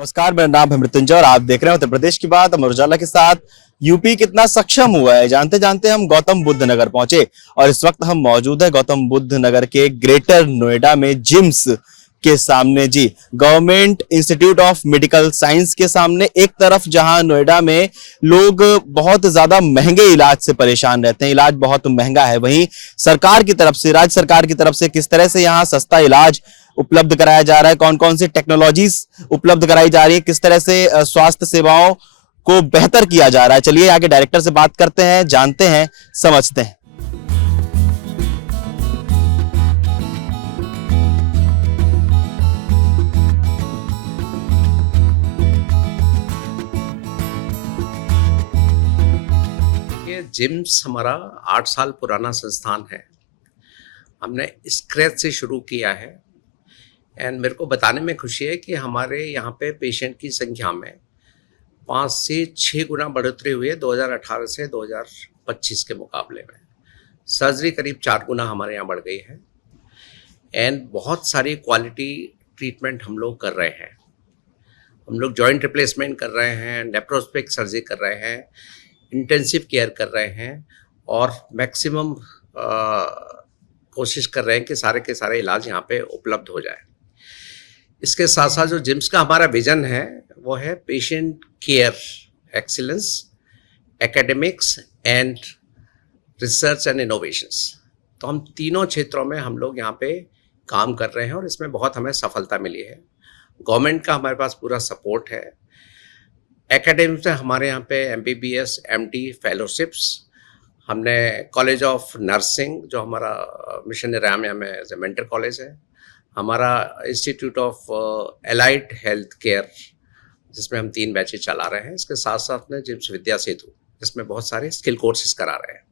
नमस्कार, मेरा नाम है मृत्युंजय और आप देख रहे हैं उत्तर प्रदेश की बात। अमर उजाला के साथ। यूपी कितना सक्षम हुआ है जानते जानते हम गौतम बुद्ध नगर पहुंचे और इस वक्त हम मौजूद है गौतम बुद्ध नगर के ग्रेटर नोएडा में जिम्स के सामने जी, government institute of medical science के सामने। एक तरफ जहां नोएडा में लोग बहुत ज्यादा महंगे इलाज से परेशान रहते हैं, इलाज बहुत महंगा है, वहीं सरकार की तरफ से, राज्य सरकार की तरफ से किस तरह से यहाँ सस्ता इलाज उपलब्ध कराया जा रहा है, कौन कौन सी टेक्नोलॉजीज उपलब्ध कराई जा रही है, किस तरह से स्वास्थ्य सेवाओं को बेहतर किया जा रहा है। चलिए आगे डायरेक्टर से बात करते हैं, जानते हैं, समझते हैं। ये जिम्स हमारा 8 साल पुराना संस्थान है। हमने स्क्रैच से शुरू किया है एंड मेरे को बताने में खुशी है कि हमारे यहाँ पे पेशेंट की संख्या में 5 से 6 गुना बढ़ोतरी हुई है 2018 से 2025 के मुकाबले में। सर्जरी करीब 4 गुना हमारे यहाँ बढ़ गई है एंड बहुत सारी क्वालिटी ट्रीटमेंट हम लोग कर रहे हैं। हम लोग जॉइंट रिप्लेसमेंट कर रहे हैं, लेप्रोस्कोपिक सर्जरी कर रहे हैं, इंटेंसिव केयर कर रहे हैं और मैक्सिमम कोशिश कर रहे हैं कि सारे के सारे इलाज यहाँ पे उपलब्ध हो जाए। इसके साथ साथ जो जिम्स का हमारा विजन है वो है patient care excellence, academics and research and innovations. तो हम तीनों क्षेत्रों में हम लोग यहाँ पे काम कर रहे हैं और इसमें बहुत हमें सफलता मिली है। गवर्नमेंट का हमारे पास पूरा सपोर्ट है। एकेडमिक्स में हमारे यहाँ पे MBBS MD फेलोशिप्स, हमने कॉलेज ऑफ नर्सिंग जो हमारा मिशन रामिया में एज ए मेंटर कॉलेज है, हमारा institute of allied health care जिसमें हम 3 बैचेज चला रहे हैं। इसके साथ साथ में जिम्स विद्या सेतु जिसमें बहुत सारे स्किल कोर्सेज करा रहे हैं।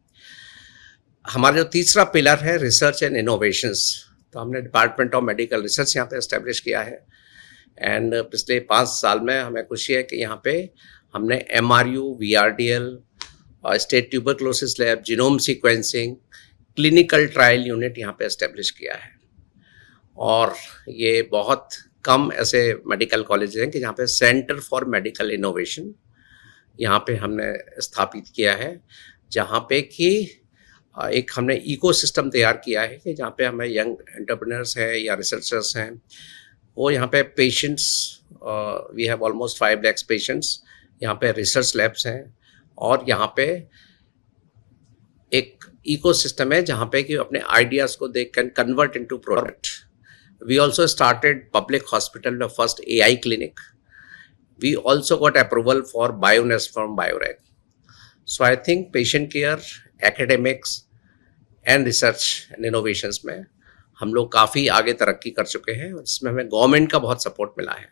हमारा जो तीसरा पिलर है रिसर्च एंड इनोवेशंस, तो हमने डिपार्टमेंट ऑफ मेडिकल रिसर्च यहाँ पे एस्टेब्लिश किया है एंड पिछले 5 साल में हमें खुशी है कि यहाँ पे हमने MRU, VRDL, state tuberculosis lab, genome sequencing, clinical trial unit यहाँ पे एस्टेब्लिश किया है। और ये बहुत कम ऐसे मेडिकल कॉलेज हैं कि जहाँ पे सेंटर फॉर मेडिकल इनोवेशन यहाँ पे हमने स्थापित किया है, जहाँ पे कि एक हमने इकोसिस्टम तैयार किया है कि जहाँ पे हमें यंग एंटरप्रेन्योर्स हैं या रिसर्चर्स हैं, वो यहाँ पे patients, we have almost 5 lakhs patients, यहाँ पे रिसर्च लैब्स हैं और यहाँ पे एक इकोसिस्टम है जहाँ पे कि अपने आइडियाज़ को they can convert into product. We also started public hospital, the first AI clinic. We also got approval for BioNest from BioReg. So I think patient care, academics and research and innovations में हम लोग काफ़ी आगे तरक्की कर चुके हैं और इसमें हमें गवर्नमेंट का बहुत सपोर्ट मिला है।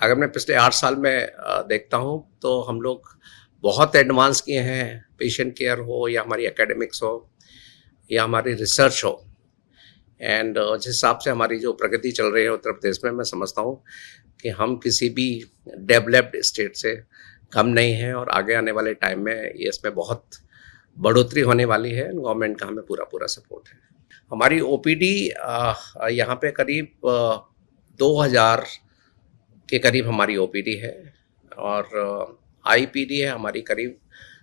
अगर मैं पिछले 8 साल में देखता हूँ तो हम लोग बहुत एडवांस किए हैं, पेशेंट केयर हो या हमारी एकेडमिक्स हो या हमारी रिसर्च हो। एंड जिस हिसाब से हमारी जो प्रगति चल रही है उत्तर प्रदेश में, मैं समझता हूँ कि हम किसी भी डेवलप्ड स्टेट से कम नहीं हैं और आगे आने वाले टाइम में ये इसमें बहुत बढ़ोतरी होने वाली है। गवर्नमेंट का हमें पूरा सपोर्ट है। हमारी OPD यहाँ पे करीब 2000 के करीब हमारी OPD है और IPD है हमारी करीब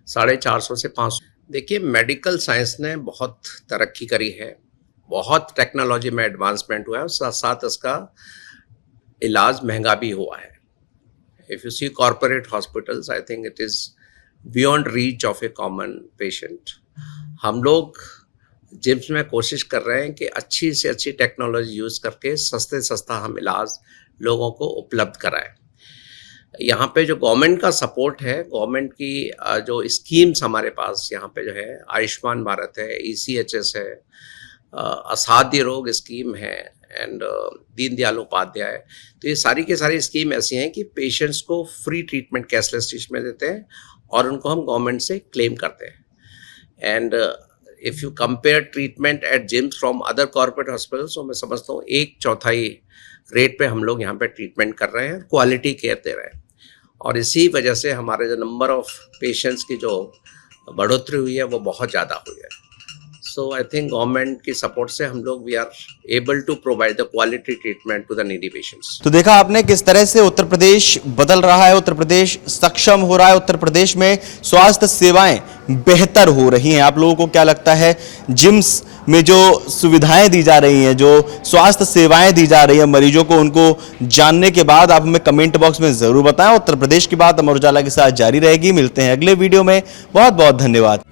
450 से 500। देखिए, मेडिकल साइंस ने बहुत तरक्की करी है, बहुत टेक्नोलॉजी में एडवांसमेंट हुआ है और साथ साथ इसका इलाज महंगा भी हुआ है। If you see corporate hospitals, I think it is beyond reach of a common patient. हम लोग जिम्स में कोशिश कर रहे हैं कि अच्छी से अच्छी टेक्नोलॉजी यूज़ करके सस्ते सस्ता हम इलाज लोगों को उपलब्ध कराएं। यहाँ पे जो गवर्नमेंट का सपोर्ट है, गवर्नमेंट की जो स्कीम्स हमारे पास यहाँ पे जो है, आयुष्मान भारत है, ECHS है, असाध्य रोग स्कीम है एंड दीनदयाल उपाध्याय। तो ये सारी की सारी स्कीम ऐसी हैं कि पेशेंट्स को फ्री ट्रीटमेंट, कैशलेस ट्रीटमेंट देते हैं और उनको हम गवर्नमेंट से क्लेम करते हैं। And if you compare treatment at GIMS from other corporate hospitals, तो मैं समझता हूँ 1/4 रेट पे हम लोग यहाँ पे ट्रीटमेंट कर रहे हैं, क्वालिटी केयर दे रहे हैं और इसी वजह से हमारे जो नंबर ऑफ पेशेंट्स की जो बढ़ोतरी हुई है वो बहुत ज़्यादा हुई है। So I think government की support से हम लोग we are able to provide the quality treatment to the needy patients. तो देखा आपने किस तरह से उत्तर प्रदेश बदल रहा है, उत्तर प्रदेश सक्षम हो रहा है, उत्तर प्रदेश में स्वास्थ्य सेवाएं बेहतर हो रही हैं। आप लोगों को क्या लगता है, जिम्स में जो सुविधाएं दी जा रही हैं, जो स्वास्थ्य सेवाएं दी जा रही हैं मरीजों को, उनको जानने के बाद आप हमें कमेंट बॉक्स में जरूर बताएं। उत्तर प्रदेश की बात अमर उजाला के साथ जारी रहेगी। मिलते हैं अगले वीडियो में। बहुत बहुत धन्यवाद।